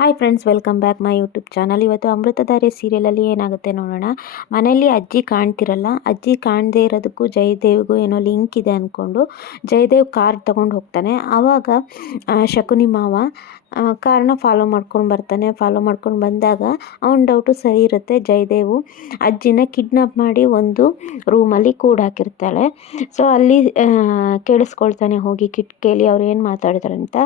Hi friends welcome back my YouTube channel ಇವತ್ತು ಅಮೃತಧಾರೆ ಸೀರಿಯಲಲ್ಲಿ ಏನಾಗುತ್ತೆ ನೋಡೋಣ. ಮನೆಯಲ್ಲಿ ಅಜ್ಜಿ ಕಾಣ್ತಿರಲ್ಲ, ಅಜ್ಜಿ ಕಾಣದೇ ಇರೋದಕ್ಕೂ ಜಯದೇವ್ಗೂ ಏನೋ ಲಿಂಕ್ ಇದೆ ಅಂದ್ಕೊಂಡು ಜಯದೇವ್ ಕಾರ್ ತೊಗೊಂಡು ಹೋಗ್ತಾನೆ. ಆವಾಗ ಶಕುನಿ ಮಾವ ಕಾರ್ನ ಫಾಲೋ ಮಾಡ್ಕೊಂಡು ಬರ್ತಾನೆ. ಫಾಲೋ ಮಾಡ್ಕೊಂಡು ಬಂದಾಗ ಅವನ ಡೌಟು ಸರಿ ಇರುತ್ತೆ. ಜಯದೇವು ಅಜ್ಜಿನ ಕಿಡ್ನಾಪ್ ಮಾಡಿ ಒಂದು ರೂಮಲ್ಲಿ ಕೂಡಾಕಿರ್ತಾಳೆ ಸೊ ಅಲ್ಲಿ ಕೇಳಿಸ್ಕೊಳ್ತಾನೆ ಹೋಗಿ ಕಿಟಕಿಯಲ್ಲಿ ಅವ್ರು ಏನು ಮಾತಾಡ್ತಾರೆ ಅಂತ.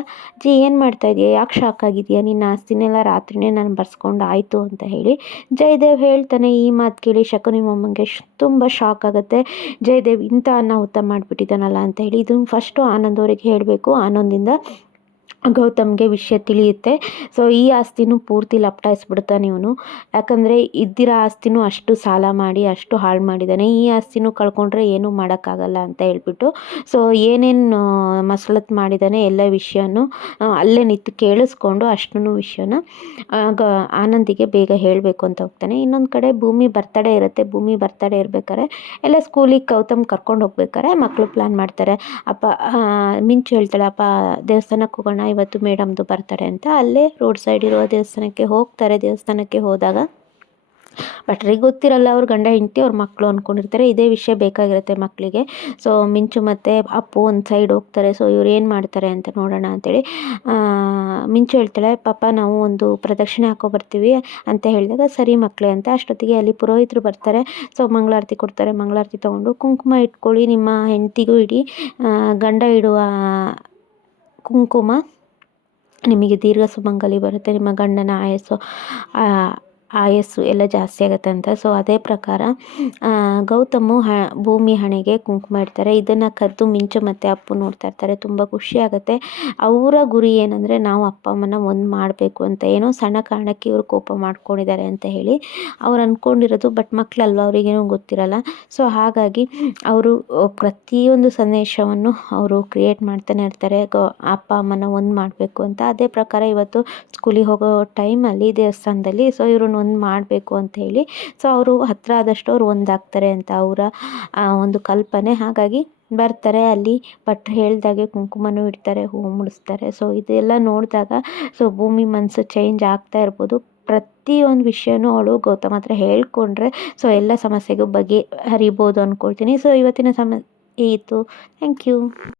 ಜಿ ಏನು ಮಾಡ್ತಾ ಇದೆಯಾ? ಯಾಕೆ ಶಾಕ್ ಆಗಿದೆಯಾ? ನಿನ್ನ ಆಸ್ತಿನೆಲ್ಲ ರಾತ್ರಿನೇ ನಾನು ಬರ್ಸ್ಕೊಂಡು ಆಯಿತು ಅಂತ ಹೇಳಿ ಜಯದೇವ್ ಹೇಳ್ತಾನೆ. ಈ ಮಾತು ಕೇಳಿ ಶಕುನಿ ಮೊಮ್ಮಂಗೆ ತುಂಬ ಶಾಕ್ ಆಗುತ್ತೆ. ಜಯದೇವ್ ಇಂಥ ಅನಾಹುತ ಮಾಡಿಬಿಟ್ಟಿದ್ದಾನಲ್ಲ ಅಂತ ಹೇಳಿ ಇದನ್ನು ಫಸ್ಟು ಆನಂದ್ ಅವರಿಗೆ ಹೇಳಬೇಕು. ಆನಂದಿಂದ ಗೌತಮ್ಗೆ ವಿಷಯ ತಿಳಿಯುತ್ತೆ. ಸೊ ಈ ಆಸ್ತಿನೂ ಪೂರ್ತಿ ಲಪ್ಟಾಯಿಸ್ಬಿಡ್ತಾನೆ ಇವನು. ಯಾಕಂದರೆ ಇದ್ದಿರೋ ಆಸ್ತಿನೂ ಅಷ್ಟು ಸಾಲ ಮಾಡಿ, ಅಷ್ಟು ಹಾಳು ಮಾಡಿದ್ದಾನೆ ಈ ಆಸ್ತಿನೂ ಕಳ್ಕೊಂಡ್ರೆ ಏನೂ ಮಾಡೋಕ್ಕಾಗಲ್ಲ ಅಂತ ಹೇಳ್ಬಿಟ್ಟು. ಸೊ ಏನೇನು ಮಸಲತ್ ಮಾಡಿದ್ದಾನೆ ಎಲ್ಲ ವಿಷಯನೂ ಅಲ್ಲೇ ನಿಂತು ಕೇಳಿಸ್ಕೊಂಡು ಅಷ್ಟೂ ವಿಷಯನ ಗ, ಆನಂದಿಗೆ ಬೇಗ ಹೇಳಬೇಕು ಅಂತ ಹೋಗ್ತಾನೆ. ಇನ್ನೊಂದು ಕಡೆ ಭೂಮಿ ಬರ್ತಡೇ ಇರುತ್ತೆ. ಭೂಮಿ ಬರ್ತಡೇ ಇರ್ಬೇಕಾರೆ ಎಲ್ಲ ಸ್ಕೂಲಿಗೆ ಗೌತಮ್ ಕರ್ಕೊಂಡು ಹೋಗ್ಬೇಕಾರೆ ಮಕ್ಕಳು ಪ್ಲ್ಯಾನ್ ಮಾಡ್ತಾರೆ. ಅಪ್ಪ ಮಿಂಚು ಹೇಳ್ತಾಳೆ, ಅಪ್ಪ ದೇವಸ್ಥಾನಕ್ಕೆ ಹೋಗೋಣ ಇವತ್ತು ಮೇಡಮ್ದು ಬರ್ತಾರೆ ಅಂತ ಅಲ್ಲೇ ರೋಡ್ ಸೈಡ್ ಇರುವ ದೇವಸ್ಥಾನಕ್ಕೆ ಹೋಗ್ತಾರೆ. ದೇವಸ್ಥಾನಕ್ಕೆ ಹೋದಾಗ ಭಟ್ರಿಗೆ ಗೊತ್ತಿರಲ್ಲ ಅವ್ರ ಗಂಡ ಹೆಂಡತಿ ಅವ್ರ ಮಕ್ಕಳು ಅಂದ್ಕೊಂಡಿರ್ತಾರೆ ಇದೇ ವಿಷಯ ಬೇಕಾಗಿರುತ್ತೆ ಮಕ್ಕಳಿಗೆ ಸೊ ಮಿಂಚು ಮತ್ತು ಅಪ್ಪು ಒಂದು ಸೈಡ್ ಹೋಗ್ತಾರೆ. ಸೊ ಇವ್ರು ಏನು ಮಾಡ್ತಾರೆ ಅಂತ ನೋಡೋಣ ಅಂತೇಳಿ ಮಿಂಚು ಹೇಳ್ತಾಳೆ, ಪಾಪ ನಾವು ಒಂದು ಪ್ರದಕ್ಷಿಣೆ ಹಾಕೋ ಬರ್ತೀವಿ ಅಂತ ಹೇಳಿದಾಗ, ಸರಿ ಮಕ್ಕಳೇ ಅಂತ. ಅಷ್ಟೊತ್ತಿಗೆ ಅಲ್ಲಿ ಪುರೋಹಿತರು ಬರ್ತಾರೆ. ಸೊ ಮಂಗಳಾರತಿ ಕೊಡ್ತಾರೆ. ಮಂಗಳಾರತಿ ತೊಗೊಂಡು ಕುಂಕುಮ ಇಟ್ಕೊಳ್ಳಿ, ನಿಮ್ಮ ಹೆಂಡತಿಗೂ ಇಡಿ. ಗಂಡ ಇಡುವ ಕುಂಕುಮ ನಿಮಗೆ ದೀರ್ಘ ಸುಮಂಗಲಿ ಬರುತ್ತೆ ನಿಮ್ಮ ಗಂಡನ ಆಯಸ್ಸು ಆಯಸ್ಸು ಎಲ್ಲ ಜಾಸ್ತಿ ಆಗುತ್ತೆ ಅಂತ. ಸೊ ಅದೇ ಪ್ರಕಾರ ಗೌತಮು ಹ, ಭೂಮಿ ಹಣೆಗೆ ಕುಂಕುಮ ಇಡ್ತಾರೆ ಇದನ್ನು ಕದ್ದು ಮಿಂಚು ಮತ್ತು ಅಪ್ಪು ನೋಡ್ತಾ ಇರ್ತಾರೆ. ತುಂಬ ಖುಷಿ ಆಗುತ್ತೆ. ಅವರ ಗುರಿ ಏನಂದರೆ, ನಾವು ಅಪ್ಪ ಅಮ್ಮನ ಒಂದು ಮಾಡಬೇಕು ಅಂತ. ಏನೋ ಸಣ್ಣ ಕಾರಣಕ್ಕೆ ಇವರು ಕೋಪ ಮಾಡ್ಕೊಂಡಿದ್ದಾರೆ ಅಂತ ಹೇಳಿ ಅವ್ರು ಅಂದ್ಕೊಂಡಿರೋದು ಬಟ್ ಮಕ್ಕಳಲ್ವ ಅವರಿಗೇನೂ ಗೊತ್ತಿರಲ್ಲ. ಸೊ ಹಾಗಾಗಿ ಅವರು ಪ್ರತಿಯೊಂದು ಸಂದೇಶವನ್ನು ಅವರು ಕ್ರಿಯೇಟ್ ಮಾಡ್ತಾನೆ ಇರ್ತಾರೆ. ಗೋ, ಅಪ್ಪ ಅಮ್ಮನ ಒಂದು ಮಾಡಬೇಕು ಅಂತ. ಅದೇ ಪ್ರಕಾರ ಇವತ್ತು ಸ್ಕೂಲಿಗೆ ಹೋಗೋ ಟೈಮಲ್ಲಿ ದೇವಸ್ಥಾನದಲ್ಲಿ ಸೊ ಇವ್ರನ್ನ ಒಂದು ಮಾಡಬೇಕು ಅಂತ ಹೇಳಿ. ಸೊ ಅವರು ಹತ್ತಿರ ಆದಷ್ಟು ಅವ್ರು ಒಂದಾಗ್ತಾರೆ ಅಂತ ಅವರ ಒಂದು ಕಲ್ಪನೆ. ಹಾಗಾಗಿ ಬರ್ತಾರೆ ಅಲ್ಲಿ ಭಟ್ರು ಹೇಳಿದಾಗೆ ಕುಂಕುಮನೂ ಇಡ್ತಾರೆ, ಹೂ ಮುಡಿಸ್ತಾರೆ. ಸೊ ಇದೆಲ್ಲ ನೋಡಿದಾಗ ಸೊ ಭೂಮಿ ಮನಸ್ಸು ಚೇಂಜ್ ಆಗ್ತಾ ಇರ್ಬೋದು. ಪ್ರತಿಯೊಂದು ವಿಷಯನೂ ಅವಳು ಗೌತಮ್ ಹತ್ರ ಹೇಳ್ಕೊಂಡ್ರೆ ಸೊ ಎಲ್ಲ ಸಮಸ್ಯೆಗೂ ಬಗೆ ಹರಿಬೋದು ಅಂದ್ಕೊಳ್ತೀನಿ ಸೊ ಇವತ್ತಿನ ಸಮ, ಇತ್ತು. Thank you